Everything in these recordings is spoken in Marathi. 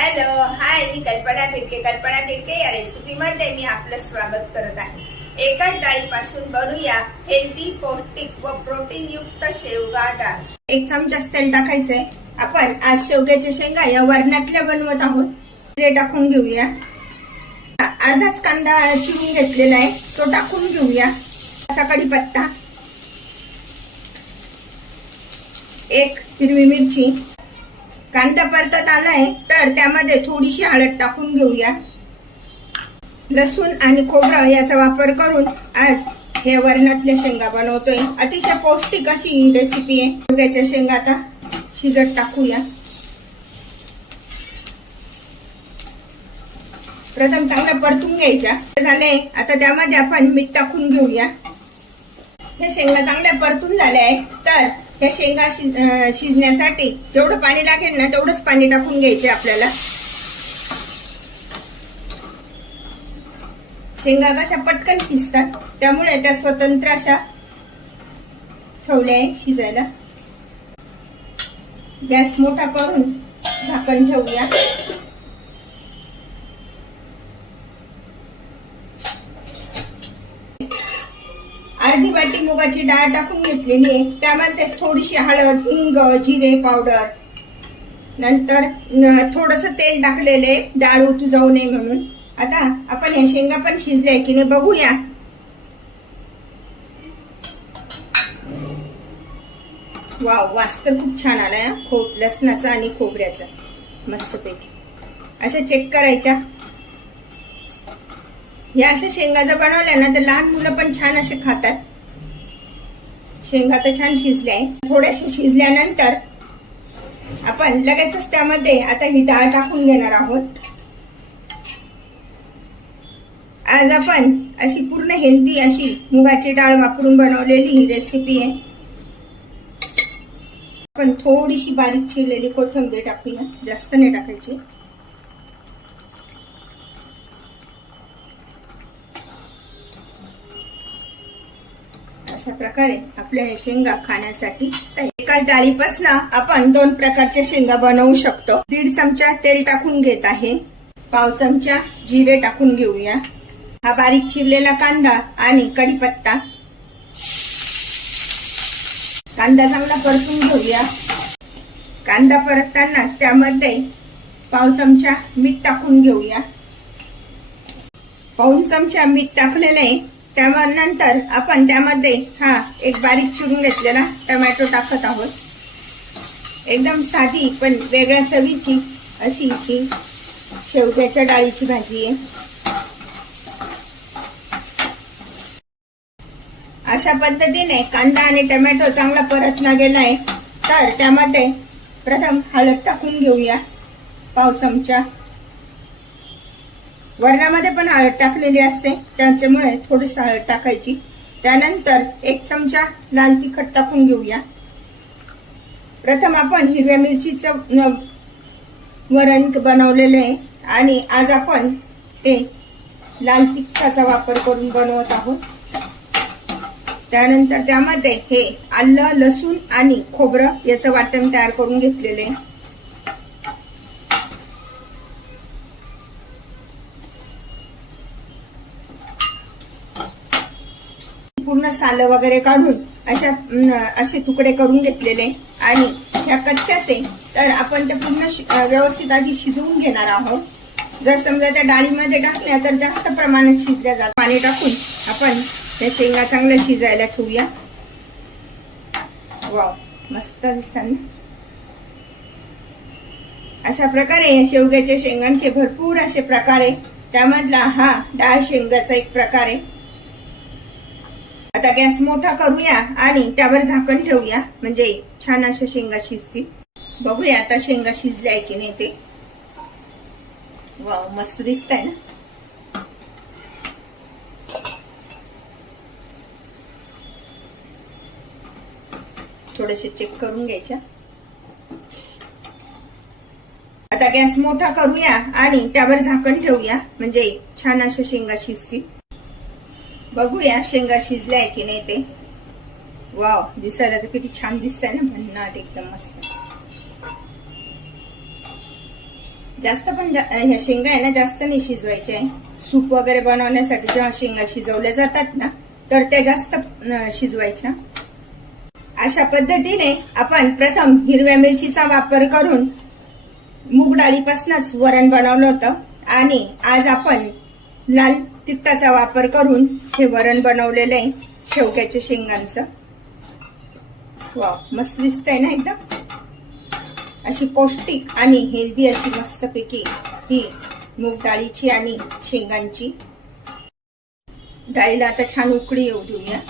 हॅलो हाय मी कल्पना तिडके कल्पना तिडके या रेसिपी मध्ये मी आपलं स्वागत करत आहे. एकाच डाळीपासून बनूया हेल्दी पौष्टिक व प्रोटीन युक्त शेवगा डाळ. एक चमचा तेल टाकायचंय. आपण आज शेवग्याच्या शेंगा या वरणातल्या बनवत आहोत. ते टाकून घेऊया. अर्धाच कांदा चिरून घेतलेला आहे. तो टाकून घेऊया. असा कढीपत्ता. एक हिरवी मिरची. कांदा परतत आलाय तर त्यामध्ये थोडीशी हळद टाकून घेऊया. लसूण आणि खोबरं याचा वापर करून आज हे वरणातल्या शेंगा बनवतोय. अतिशय पौष्टिक अशी रेसिपी आहे. शेवग्याच्या शेंगा आता शिजत टाकूया. प्रथम चांगल्या परतून घ्यायच्या. झालंय. आता त्यामध्ये आपण मीठ टाकून घेऊया. हे शेंगा चांगल्या परतून झाल्या आहे तर ह्या शेंगा शिज- शिजण्यासाठी जेवढं पाणी लागेल ना तेवढंच पाणी टाकून घ्यायचे आपल्याला. शेंगा कशा पटकन शिजतात त्यामुळे त्या स्वतंत्र अशा ठेवल्या आहे शिजायला. गॅस मोठा करून झाकण ठेवूया. वाटी मुगाची डाळ टाकून घेतलेली आहे त्यामध्ये थोडीशी हळद हिंग जिरे पावडर नंतर थोडस तेल टाकलेले डाळ उतू जाऊ नये म्हणून. आता आपण या शेंगा पण शिजल्या की नाही बघूया. वा वास तर खूप छान आलाय खोब लसणाचा आणि खोबऱ्याचा. मस्तपैकी. अशा चेक करायच्या. या अशा शेंगा जर बनवल्या ना तर लहान मुलं पण छान असे खातात. शेंगा तर छान शिजल्या आहे थोड्याशी शिजल्यानंतर आपण लगेचच त्यामध्ये आता ही डाळ टाकून घेणार आहोत. आज आपण अशी पूर्ण हेल्दी अशी मुगाची डाळ वापरून बनवलेली ही रेसिपी आहे. आपण थोडीशी बारीक चिरलेली कोथिंबीर टाकूया. जास्त नाही टाकायची. अशा प्रकारे आपल्या हे शेंगा खाण्यासाठी एका डाळीपासून आपण दोन प्रकारच्या शेंगा बनवू शकतो. दीड चमचा तेल टाकून घेत आहे. पाव चमचा जिरे टाकून घेऊया. हा बारीक चिरलेला कांदा आणि कढीपत्ता. कांदा चांगला परतून घेऊया. कांदा परततानाच त्यामध्ये पाव चमचा मीठ टाकून घेऊया. पाऊन चमचा मीठ टाकलेलं आहे. त्यानंतर आपण त्यामध्ये हा एक बारीक चिरून घेतलेला टोमॅटो टाकत आहोत. एकदम साधी पण वेगळ्या चवीची अशी ही शेवग्याच्या डाळीची भाजी आहे. अशा पद्धतीने कांदा आणि टोमॅटो चांगला परतला गेलाय. तर त्यामध्ये प्रथम हळद टाकून घेऊया पाव चमचा. वरणामध्ये पण हळद टाकलेली असते. त्याच्यामुळे थोडीशी हळद टाकायची. त्यानंतर एक चमचा लाल तिखट टाकून घेऊया. प्रथम आपण हिरव्या मिरचीचं वरण बनवलेलं आहे. आणि आज आपण ते लाल तिखटाचा वापर करून बनवत आहोत. त्यानंतर त्यामध्ये हे आलं लसूण आणि खोबरं याचं वाटण तयार करून घेतलेलं आहे. पूर्ण सालं वगैरे काढून अशा असे तुकडे करून घेतलेले. आणि ह्या कच्च्याच आहे तर आपण ते पूर्ण व्यवस्थित आधी शिजवून घेणार आहोत. जर समजा त्या डाळीमध्ये टाकल्या तर जास्त प्रमाणात शिजल्या जात पाणी टाकून आपण त्या शेंगा चांगल्या शिजायला ठेवूया. वाव मस्त दिसतात अशा प्रकारे या शेवग्याच्या शेंगांचे भरपूर असे प्रकार आहे. त्यामधला हा डाळ शेंगाचा एक प्रकार आहे. आता गॅस मोठा करूया आणि त्यावर झाकण ठेवूया. म्हणजे छान अशा शेंगा शिजतील. बघूया आता शेंगा शिजल्या की नाही ते. वा मस्त दिसत आहे ना? थोडेसे चेक करून घ्यायच्या आता गॅस मोठा करूया आणि त्यावर झाकण ठेवूया. म्हणजे छान अशा शेंगा शिजतील. बघूया शेंगा शिजल्या की नाही ते. वाव दिसायला तर किती छान दिसतंय ना भन्नाट एकदम मस्त. जास्त पण जा- ह्या शेंगा आहे ना जास्त नाही शिजवायच्या आहे. सूप वगैरे बनवण्यासाठी जेव्हा शेंगा शिजवल्या जातात ना तर त्या जास्त शिजवायच्या. अशा पद्धतीने आपण प्रथम हिरव्या मिरचीचा वापर करून मूग डाळीपासूनच वरण बनवलं होतं. आणि आज आपण लाल तिखटाचा वापर करून हे वरण बनवलेलं आहे शेवग्याच्या शेंगांचं. वा मस्त दिसतंय ना एकदम? अशी पौष्टिक आणि हेल्दी अशी मस्तपैकी ही मूग डाळीची आणि शेंगांची. डाळीला आता छान उकळी येऊ देऊया.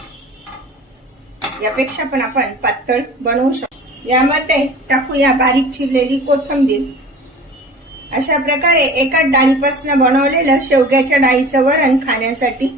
यापेक्षा पण आपण पातळ बनवू शकतो. यामध्ये टाकूया बारीक चिरलेली कोथिंबीर. अशा प्रकारे एका डाळीपासून बनवलेलं शेवग्याच्या डाळीचं वरण खाण्यासाठी